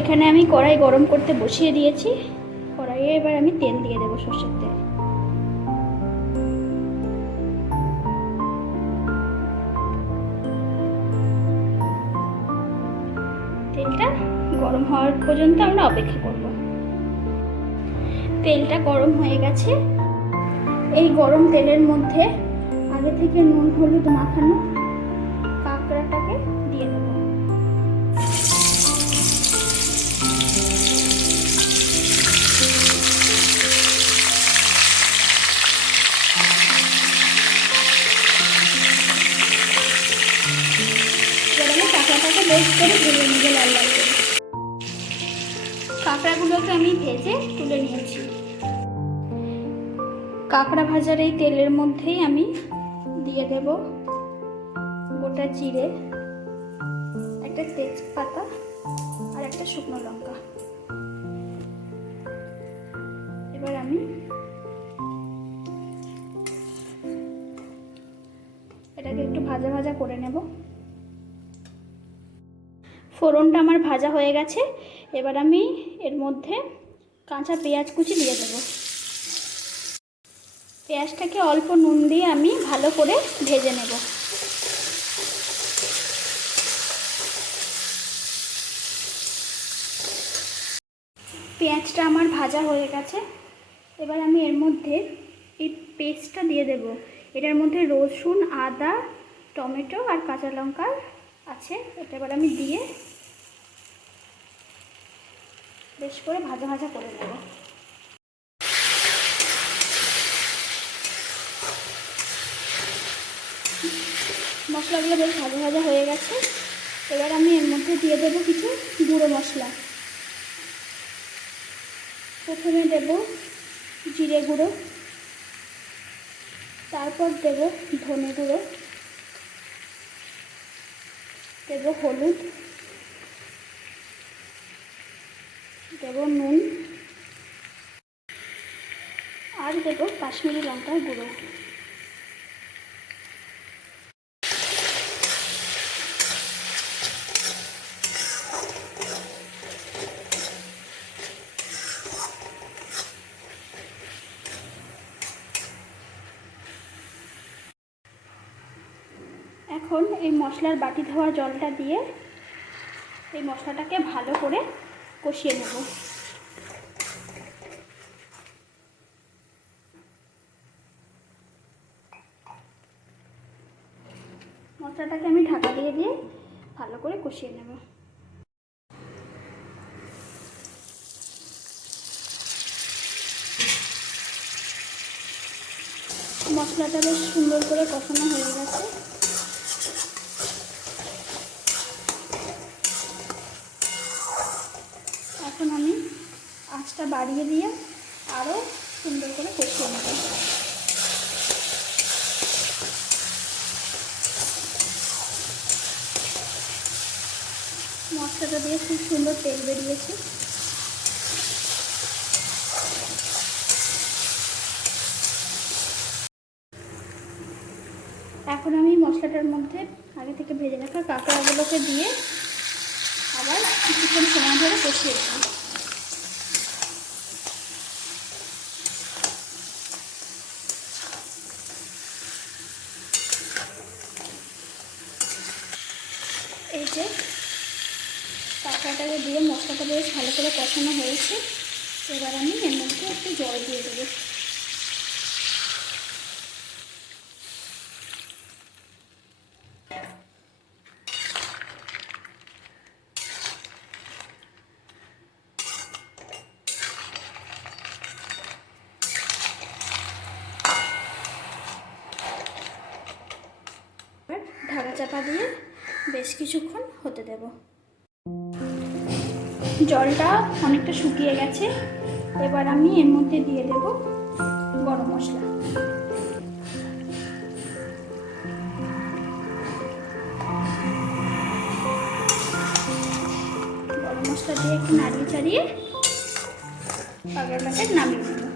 এখানে আমি কড়াই গরম করতে বসিয়ে দিয়েছি। কড়াইয়ে এবার আমি তেল দিয়ে দেবো, সরষের তেল। তেলটা গরম হওয়ার পর্যন্ত আমরা অপেক্ষা করব। তেলটা গরম হয়ে গেছে। এই গরম তেলের মধ্যে আগে থেকে নুন হলুদ মাখানো কাঁকড়াটাকে দিয়ে দেবো। এবার আমি কাঁকড়াটাকে বেশ করে ভেজে নেবো, লাল লাল করে। কাঁকড়াগুলোকে আমি ভেজে তুলে নিয়েছি। কাঁকড়া ভাজার এই তেলের মধ্যেই আমি দিয়ে দেব গোটা জিরে, একটা তেজপাতা আর একটা শুকনো লঙ্কা। এবার আমি এটাকে একটু ভাজা ভাজা করে নেব। ফোড়নটা আমার ভাজা হয়ে গেছে। এবার আমি এর মধ্যে কাঁচা পেঁয়াজ কুচি দিয়ে দেবো। পেঁয়াজটাকে অল্প নুন দিয়ে আমি ভালো করে ভেজে নেব। পেঁয়াজটা আমার ভাজা হয়ে গেছে। এবার আমি এর মধ্যে এই পেস্টটা দিয়ে দেব। এটার মধ্যে রসুন, আদা, টমেটো আর কাঁচা লঙ্কা আছে। এটা এবার আমি দিয়ে বেশ করে ভাজা ভাজা করে নেব। মশলাগুলো বেশ ভাজা ভাজা হয়ে গেছে। এবার আমি এর মধ্যে দিয়ে দেবো কিছু গুঁড়ো মশলা। প্রথমে দেব জিরে গুঁড়ো, তারপর দেব ধনে গুঁড়ো, দেব হলুদ, দেব নুন আর দেব কাশ্মীরি লঙ্কার গুঁড়ো। এখন এই মশলার বাটি ধোয়া জলটা দিয়ে এই মশলাটাকে ভালো করে কষিয়ে নেব। মশলাটাকে আমি ঢাকা দিয়ে ভালো করে কষিয়ে নেব। মশলাটা বেশ সুন্দর করে কষানো হয়ে গেছে। এখন আমি আঁচটা বাড়িয়ে দিয়ে আরও সুন্দর করে কষিয়ে নেব। মশলাটা দিয়ে খুব সুন্দর তেল বেরিয়েছে। এখন আমি মশলাটার মধ্যে আগে থেকে ভেজে রাখা কাঁকড়াগুলোকে দিয়ে আবার কিছুক্ষণ সময় ধরে কষিয়ে দেব। এই যে কাঁকড়াটাকে দিয়ে মশলাটা বেশ ভালো করে কষানো হয়েছে। এবার আমি এর মধ্যে একটু জল দিয়ে দেবো। ঢাকা চাপা দিয়ে বেশ কিছুক্ষণ হতে দেব। জলটা অনেকটা শুকিয়ে গেছে। এবার আমি এর মধ্যে দিয়ে দেব গরম মশলা। গরম মশলা দিয়ে একটু নাড়িয়ে চাড়িয়ে কাঁকড়াটাকে নামিয়ে নেব।